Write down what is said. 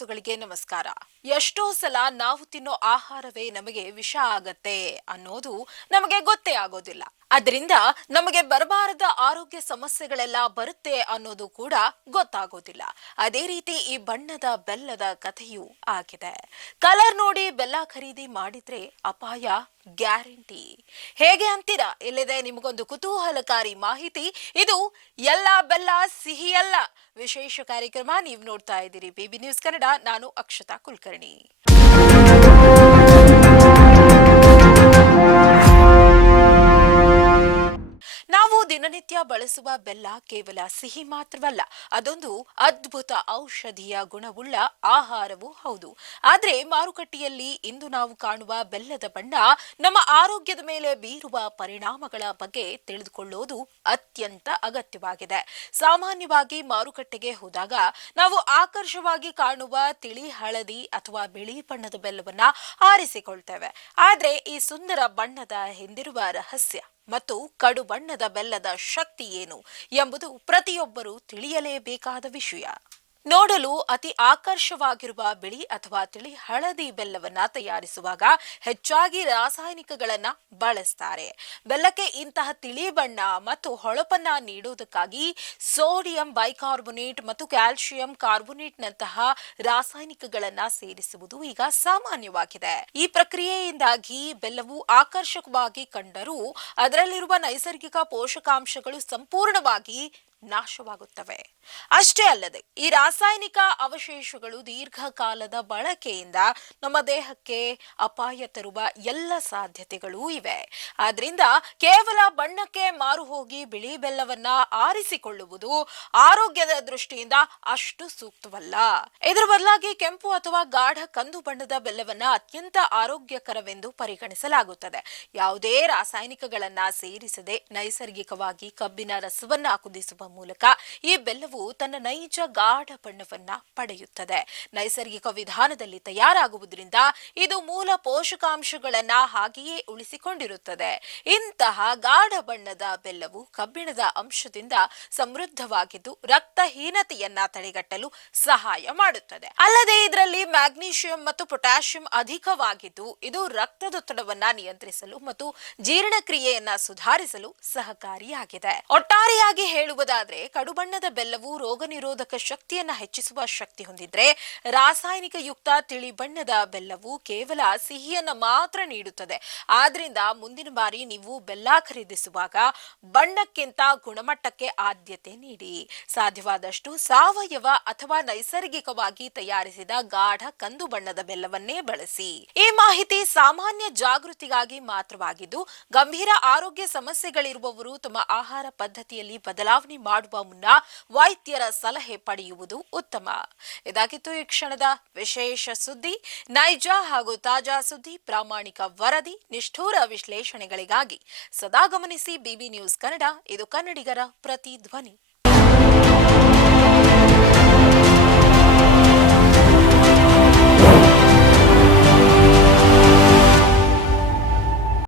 ಮನಸ್ಸುಗಳಿಗೆ ನಮಸ್ಕಾರ. ಎಷ್ಟೋ ಸಲ ನಾವು ತಿನ್ನೋ ಆಹಾರವೇ ನಮಗೆ ವಿಷ ಆಗತ್ತೆ ಅನ್ನೋದು ನಮಗೆ ಗೊತ್ತೇ ಆಗೋದಿಲ್ಲ. ಅದರಿಂದ ನಮಗೆ ಬರಬಾರದ ಆರೋಗ್ಯ ಸಮಸ್ಯೆಗಳೆಲ್ಲ ಬರುತ್ತೆ ಅನ್ನೋದು ಕೂಡ ಗೊತ್ತಾಗೋದಿಲ್ಲ. ಅದೇ ರೀತಿ ಈ ಬಣ್ಣದ ಬೆಲ್ಲದ ಕಥೆಯೂ ಆಗಿದೆ. ಕಲರ್ ನೋಡಿ ಬೆಲ್ಲ ಖರೀದಿ ಮಾಡಿದ್ರೆ ಅಪಾಯ ಗ್ಯಾರಂಟಿ. ಹೇಗೆ ಅಂತೀರಾ? ಇಲ್ಲಿದೆ ನಿಮಗೊಂದು ಕುತೂಹಲಕಾರಿ ಮಾಹಿತಿ. ಇದು ಎಲ್ಲ ಬೆಲ್ಲ ಸಿಹಿಯಲ್ಲ ವಿಶೇಷ ಕಾರ್ಯಕ್ರಮ. ನೀವು ನೋಡ್ತಾ ಇದ್ದೀರಿ ಬಿಬಿ ನ್ಯೂಸ್ ಕನ್ನಡ. ನಾನು ಅಕ್ಷತಾ ಕುಲಕರ್ಣಿ. ನಾವು ದಿನನಿತ್ಯ ಬಳಸುವ ಬೆಲ್ಲ ಕೇವಲ ಸಿಹಿ ಮಾತ್ರವಲ್ಲ, ಅದೊಂದು ಅದ್ಭುತ ಔಷಧೀಯ ಗುಣವುಳ್ಳ ಆಹಾರವೂ ಹೌದು. ಆದ್ರೆ ಮಾರುಕಟ್ಟೆಯಲ್ಲಿ ಇಂದು ನಾವು ಕಾಣುವ ಬೆಲ್ಲದ ಬಣ್ಣ ನಮ್ಮ ಆರೋಗ್ಯದ ಮೇಲೆ ಬೀರುವ ಪರಿಣಾಮಗಳ ಬಗ್ಗೆ ತಿಳಿದುಕೊಳ್ಳೋದು ಅತ್ಯಂತ ಅಗತ್ಯವಾಗಿದೆ. ಸಾಮಾನ್ಯವಾಗಿ ಮಾರುಕಟ್ಟೆಗೆ ಹೋದಾಗ ನಾವು ಆಕರ್ಷವಾಗಿ ಕಾಣುವ ತಿಳಿ ಹಳದಿ ಅಥವಾ ಬಿಳಿ ಬಣ್ಣದ ಬೆಲ್ಲವನ್ನ ಆರಿಸಿಕೊಳ್ತೇವೆ. ಆದ್ರೆ ಈ ಸುಂದರ ಬಣ್ಣದ ಹಿಂದಿರುವ ರಹಸ್ಯ ಮತ್ತು ಕಡು ಬಣ್ಣದ ಬೆಲ್ಲದ ಶಕ್ತಿ ಏನು ಎಂಬುದು ಪ್ರತಿಯೊಬ್ಬರೂ ತಿಳಿಯಲೇಬೇಕಾದ ವಿಷಯ. ನೋಡಲು ಅತಿ ಆಕರ್ಷವಾಗಿರುವ ಬಿಳಿ ಅಥವಾ ತಿಳಿ ಹಳದಿ ಬೆಲ್ಲವನ್ನ ತಯಾರಿಸುವಾಗ ಹೆಚ್ಚಾಗಿ ರಾಸಾಯನಿಕಗಳನ್ನ ಬಳಸ್ತಾರೆ. ಬೆಲ್ಲಕ್ಕೆ ಇಂತಹ ತಿಳಿ ಬಣ್ಣ ಮತ್ತು ಹೊಳಪನ್ನ ನೀಡುವುದಕ್ಕಾಗಿ ಸೋಡಿಯಂ ಬೈಕಾರ್ಬೊನೇಟ್ ಮತ್ತು ಕ್ಯಾಲ್ಸಿಯಂ ಕಾರ್ಬೊನೇಟ್ನಂತಹ ರಾಸಾಯನಿಕಗಳನ್ನ ಸೇರಿಸುವುದು ಈಗ ಸಾಮಾನ್ಯವಾಗಿದೆ. ಈ ಪ್ರಕ್ರಿಯೆಯಿಂದಾಗಿ ಬೆಲ್ಲವು ಆಕರ್ಷಕವಾಗಿ ಕಂಡರೂ ಅದರಲ್ಲಿರುವ ನೈಸರ್ಗಿಕ ಪೋಷಕಾಂಶಗಳು ಸಂಪೂರ್ಣವಾಗಿ ನಾಶವಾಗುತ್ತವೆ. ಅಷ್ಟೇ ಅಲ್ಲದೆ ಈ ರಾಸಾಯನಿಕ ಅವಶೇಷಗಳು ದೀರ್ಘಕಾಲದ ಬಳಕೆಯಿಂದ ನಮ್ಮ ದೇಹಕ್ಕೆ ಅಪಾಯ ತರುವ ಎಲ್ಲ ಸಾಧ್ಯತೆಗಳೂ ಇವೆ. ಆದ್ರಿಂದ ಕೇವಲ ಬಣ್ಣಕ್ಕೆ ಮಾರು ಹೋಗಿ ಬಿಳಿ ಬೆಲ್ಲವನ್ನ ಆರಿಸಿಕೊಳ್ಳುವುದು ಆರೋಗ್ಯದ ದೃಷ್ಟಿಯಿಂದ ಅಷ್ಟು ಸೂಕ್ತವಲ್ಲ. ಇದರ ಬದಲಾಗಿ ಕೆಂಪು ಅಥವಾ ಗಾಢ ಕಂದು ಬಣ್ಣದ ಬೆಲ್ಲವನ್ನ ಅತ್ಯಂತ ಆರೋಗ್ಯಕರವೆಂದು ಪರಿಗಣಿಸಲಾಗುತ್ತದೆ. ಯಾವುದೇ ರಾಸಾಯನಿಕಗಳನ್ನ ಸೇರಿಸದೆ ನೈಸರ್ಗಿಕವಾಗಿ ಕಬ್ಬಿನ ರಸವನ್ನ ಕುದಿಸುವ ಮೂಲಕ ಈ ಬೆಲ್ಲವು ತನ್ನ ನೈಜ ಗಾಢ ಬಣ್ಣವನ್ನ ಪಡೆಯುತ್ತದೆ. ನೈಸರ್ಗಿಕ ವಿಧಾನದಲ್ಲಿ ತಯಾರಾಗುವುದರಿಂದ ಇದು ಮೂಲ ಪೋಷಕಾಂಶಗಳನ್ನ ಹಾಗೆಯೇ ಉಳಿಸಿಕೊಂಡಿರುತ್ತದೆ. ಇಂತಹ ಗಾಢ ಬಣ್ಣದ ಬೆಲ್ಲವು ಕಬ್ಬಿಣದ ಅಂಶದಿಂದ ಸಮೃದ್ಧವಾಗಿದ್ದು ರಕ್ತಹೀನತೆಯನ್ನ ತಡೆಗಟ್ಟಲು ಸಹಾಯ ಮಾಡುತ್ತದೆ. ಅಲ್ಲದೆ ಇದರಲ್ಲಿ ಮ್ಯಾಗ್ನೀಷಿಯಂ ಮತ್ತು ಪೊಟ್ಯಾಷಿಯಂ ಅಧಿಕವಾಗಿದ್ದು ಇದು ರಕ್ತದೊತ್ತಡವನ್ನ ನಿಯಂತ್ರಿಸಲು ಮತ್ತು ಜೀರ್ಣಕ್ರಿಯೆಯನ್ನ ಸುಧಾರಿಸಲು ಸಹಕಾರಿಯಾಗಿದೆ. ಒಟ್ಟಾರೆಯಾಗಿ ಹೇಳುವುದಾದರೆ ಕಡುಬಣ್ಣದ ಬೆಲ್ಲವು ರೋಗ ನಿರೋಧಕ ಶಕ್ತಿಯನ್ನ ಹೆಚ್ಚಿಸುವ ಶಕ್ತಿ ಹೊಂದಿದ್ರೆ, ರಾಸಾಯನಿಕ ಯುಕ್ತ ತಿಳಿ ಬಣ್ಣದ ಬೆಲ್ಲವು ಕೇವಲ ಸಿಹಿಯನ್ನ ಮಾತ್ರ ನೀಡುತ್ತದೆ. ಆದ್ರಿಂದ ಮುಂದಿನ ಬಾರಿ ನೀವು ಬೆಲ್ಲ ಖರೀದಿಸುವಾಗ ಬಣ್ಣಕ್ಕಿಂತ ಗುಣಮಟ್ಟಕ್ಕೆ ಆದ್ಯತೆ ನೀಡಿ. ಸಾಧ್ಯವಾದಷ್ಟು ಸಾವಯವ ಅಥವಾ ನೈಸರ್ಗಿಕವಾಗಿ ತಯಾರಿಸಿದ ಗಾಢ ಕಂದು ಬಣ್ಣದ ಬೆಲ್ಲವನ್ನೇ ಬಳಸಿ. ಈ ಮಾಹಿತಿ ಸಾಮಾನ್ಯ ಜಾಗೃತಿಗಾಗಿ ಮಾತ್ರವಾಗಿದ್ದು, ಗಂಭೀರ ಆರೋಗ್ಯ ಸಮಸ್ಯೆಗಳಿರುವವರು ತಮ್ಮ ಆಹಾರ ಪದ್ಧತಿಯಲ್ಲಿ ಬದಲಾವಣೆ ಮಾಡುವ ಮುನ್ನ ವೈದ್ಯರ ಸಲಹೆ ಪಡೆಯುವುದು ಉತ್ತಮ. ಇದಾಗಿತ್ತು ಈ ಕ್ಷಣದ ವಿಶೇಷ ಸುದ್ದಿ. ನೈಜ ಹಾಗೂ ತಾಜಾ ಸುದ್ದಿ, ಪ್ರಾಮಾಣಿಕ ವರದಿ, ನಿಷ್ಠೂರ ವಿಶ್ಲೇಷಣೆಗಳಿಗಾಗಿ ಸದಾ ಗಮನಿಸಿ ಬಿಬಿ ನ್ಯೂಸ್ ಕನ್ನಡ. ಇದು ಕನ್ನಡಿಗರ ಪ್ರತಿಧ್ವನಿ.